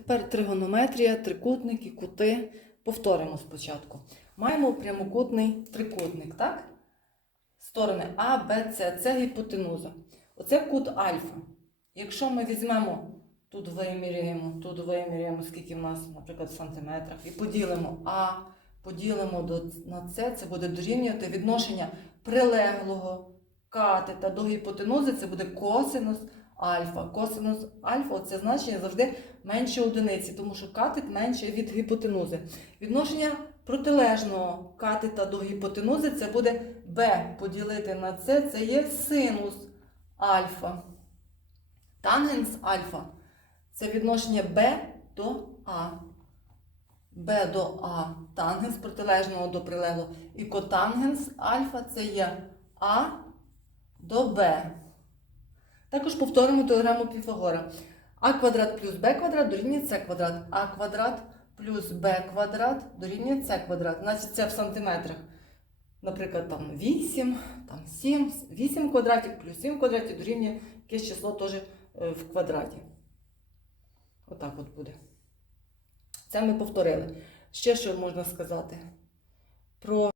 Тепер тригонометрія, трикутники, кути. Повторимо спочатку. Маємо прямокутний трикутник, так? Сторони А, Б, С. Це гіпотенуза. Оце кут альфа. Якщо ми візьмемо, тут виміряємо, тут виміряємо, скільки в нас, наприклад, в сантиметрах, і поділимо А, поділимо до, на С, це буде дорівнювати відношення прилеглого катета до гіпотенузи, це буде косинус альфа. Косинус альфа це значення завжди менше одиниці, тому що катет менше від гіпотенузи. Відношення протилежного катета до гіпотенузи це буде b поділити на c, це є синус альфа. Тангенс альфа це відношення b до а. b до а. Тангенс протилежного до прилеглого. І котангенс альфа це є а до b. Також повторимо теорему Піфагора. А квадрат плюс Б квадрат дорівнює С квадрат. А квадрат плюс Б квадрат дорівнює С квадрат. Значить, це в сантиметрах. Наприклад, там 8, там 7, 8 квадратів плюс 7 квадратів дорівнює якесь число теж е, в квадраті. Отак от буде. Це ми повторили. Ще що можна сказати? Про